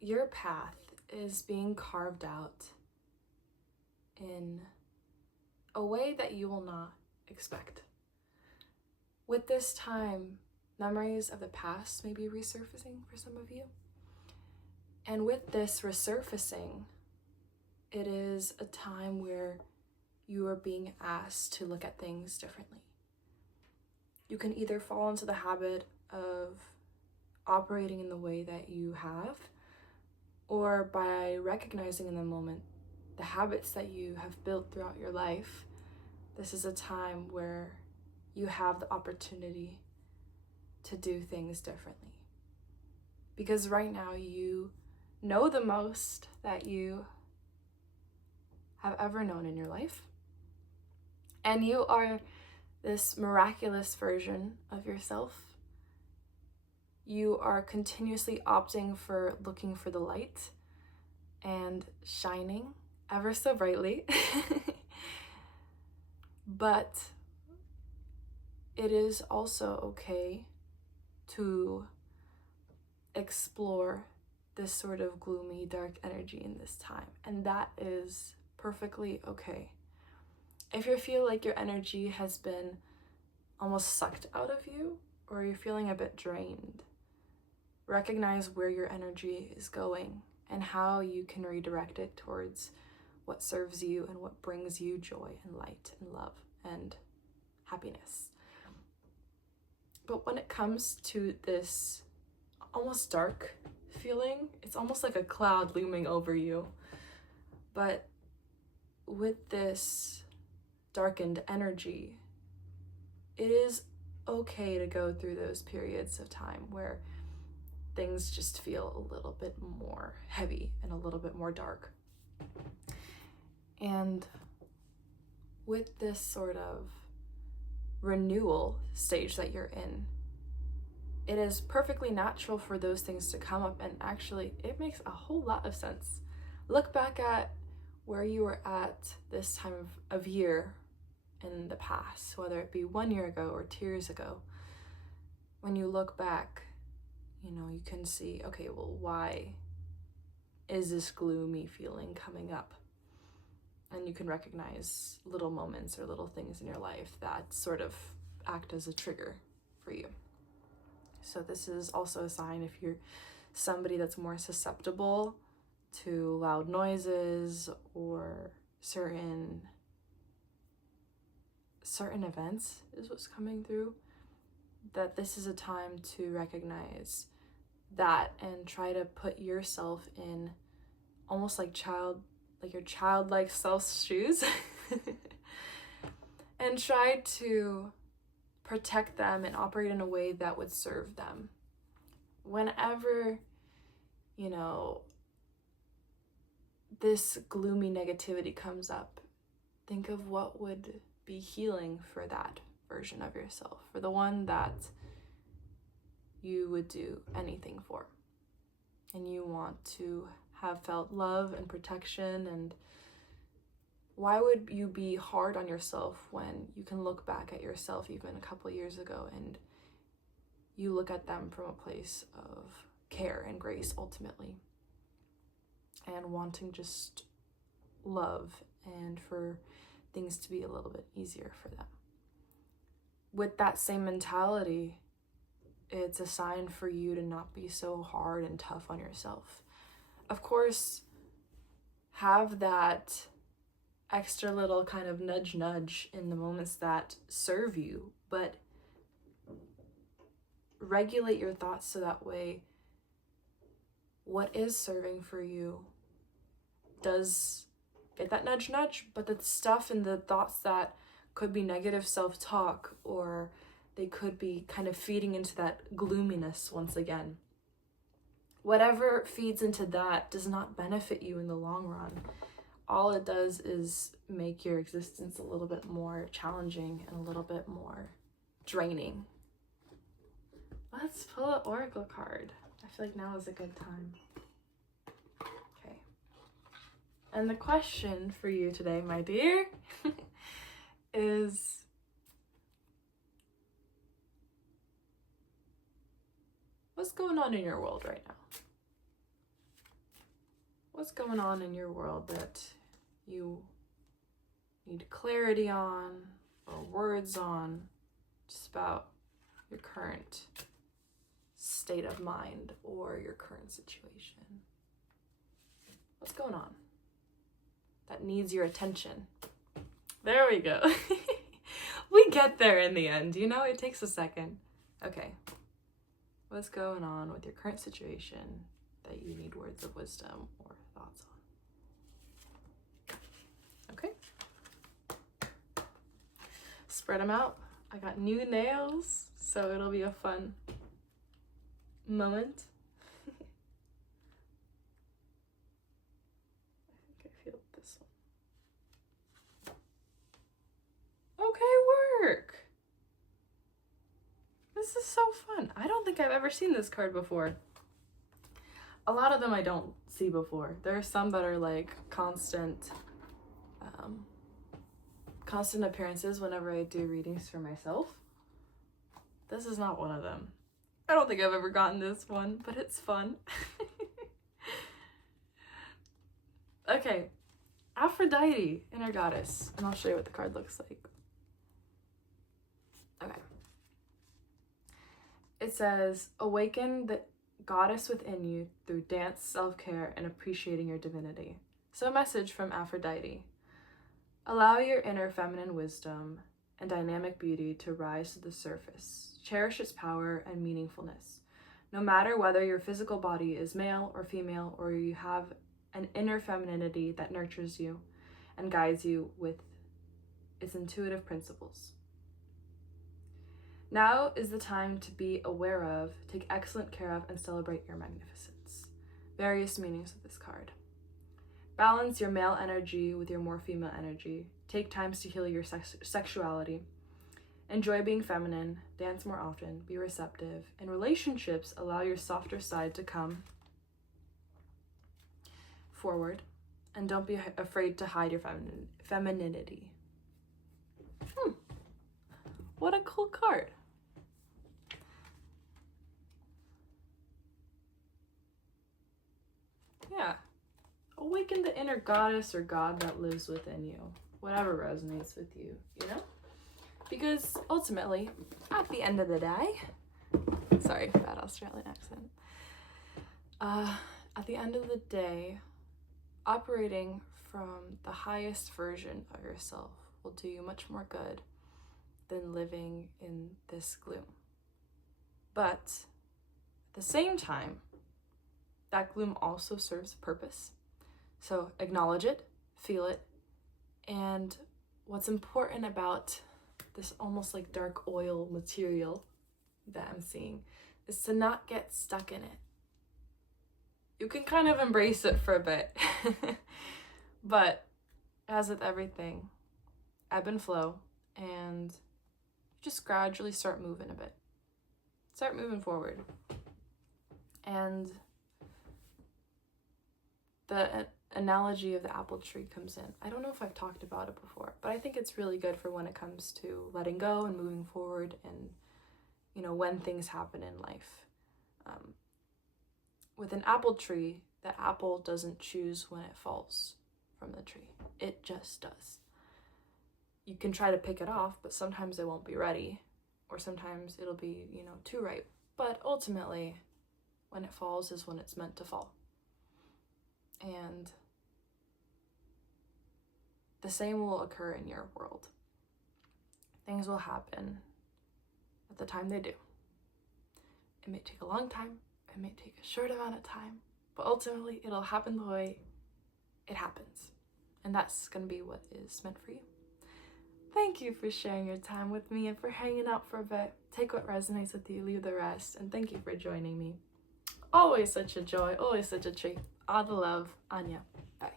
your path is being carved out in a way that you will not expect. With this time, memories of the past may be resurfacing for some of you. And with this resurfacing, it is a time where you are being asked to look at things differently. You can either fall into the habit of operating in the way that you have, or by recognizing in the moment the habits that you have built throughout your life, this is a time where you have the opportunity to do things differently. Because right now you know the most that you have ever known in your life. And you are this miraculous version of yourself. You are continuously opting for looking for the light and shining ever so brightly. But it is also okay to explore this sort of gloomy, dark energy in this time. And that is perfectly okay. If you feel like your energy has been almost sucked out of you, or you're feeling a bit drained, recognize where your energy is going and how you can redirect it towards what serves you and what brings you joy and light and love and happiness. But when it comes to this almost dark feeling, it's almost like a cloud looming over you. But with this darkened energy, it is okay to go through those periods of time where things just feel a little bit more heavy and a little bit more dark. And with this sort of renewal stage that you're in, it is perfectly natural for those things to come up, and actually it makes a whole lot of sense. Look back at where you were at this time of year in the past, whether it be 1 year ago or 2 years ago. When you look back, you can see, okay, well, why is this gloomy feeling coming up? And you can recognize little moments or little things in your life that sort of act as a trigger for you. So this is also a sign if you're somebody that's more susceptible to loud noises or certain events is what's coming through, that this is a time to recognize that and try to put yourself in almost like your childlike self's shoes and try to protect them and operate in a way that would serve them. Whenever, this gloomy negativity comes up, think of what would be healing for that version of yourself, for the one that you would do anything for. And you want to have felt love and protection. And why would you be hard on yourself when you can look back at yourself even a couple years ago and you look at them from a place of care and grace ultimately, and wanting just love and for things to be a little bit easier for them. With that same mentality, it's a sign for you to not be so hard and tough on yourself. Of course, have that extra little kind of nudge in the moments that serve you, but regulate your thoughts so that way what is serving for you does get that nudge, but the stuff and the thoughts that could be negative self-talk, or they could be kind of feeding into that gloominess once again. Whatever feeds into that does not benefit you in the long run. All it does is make your existence a little bit more challenging and a little bit more draining. Let's pull an oracle card. I feel like now is a good time. Okay. And the question for you today, my dear, is what's going on in your world right now? what's going on in your world that you need clarity on or words on, just about your current state of mind or your current situation. What's going on that needs your attention? There we go. We get there in the end, you know, it takes a second. Okay, what's going on with your current situation that you need words of wisdom or thoughts on? Okay. Spread them out. I got new nails, so it'll be a fun moment. I think I feel this one. Okay, work. This is so fun. I don't think I've ever seen this card before. A lot of them I don't see before. There are some that are like constant appearances whenever I do readings for myself. This is not one of them. I don't think I've ever gotten this one, but it's fun. Okay, Aphrodite, inner goddess, and I'll show you what the card looks like. Okay. It says, awaken the goddess within you through dance, self-care, and appreciating your divinity. So a message from Aphrodite. Allow your inner feminine wisdom and dynamic beauty to rise to the surface. Cherish its power and meaningfulness. No matter whether your physical body is male or female, or you have an inner femininity that nurtures you and guides you with its intuitive principles. Now is the time to be aware of, take excellent care of, and celebrate your magnificence. Various meanings of this card. Balance your male energy with your more female energy. Take times to heal your sexuality. Enjoy being feminine. Dance more often. Be receptive. In relationships, allow your softer side to come forward. And don't be afraid to hide your femininity. What a cool card. Yeah. Awaken the inner goddess or god that lives within you. Whatever resonates with you, you know? Because ultimately, at the end of the day, sorry, bad Australian accent. At the end of the day, operating from the highest version of yourself will do you much more good than living in this gloom. But at the same time, that gloom also serves a purpose. So acknowledge it, feel it, and what's important about this almost like dark oil material that I'm seeing is to not get stuck in it. You can kind of embrace it for a bit, but as with everything, ebb and flow, and just gradually start moving a bit. Start moving forward. And the analogy of the apple tree comes in. I don't know if I've talked about it before, but I think it's really good for when it comes to letting go and moving forward and, you know, when things happen in life. With an apple tree, the apple doesn't choose when it falls from the tree. It just does. You can try to pick it off, but sometimes it won't be ready, or sometimes it'll be, you know, too ripe. But ultimately, when it falls is when it's meant to fall. And the same will occur in your world. Things will happen at the time they do. It may take a long time, it may take a short amount of time, but ultimately it'll happen the way it happens. And that's gonna be what is meant for you. Thank you for sharing your time with me and for hanging out for a bit. Take what resonates with you, leave the rest, and thank you for joining me. Always such a joy, always such a treat. All the love, Anya. Bye.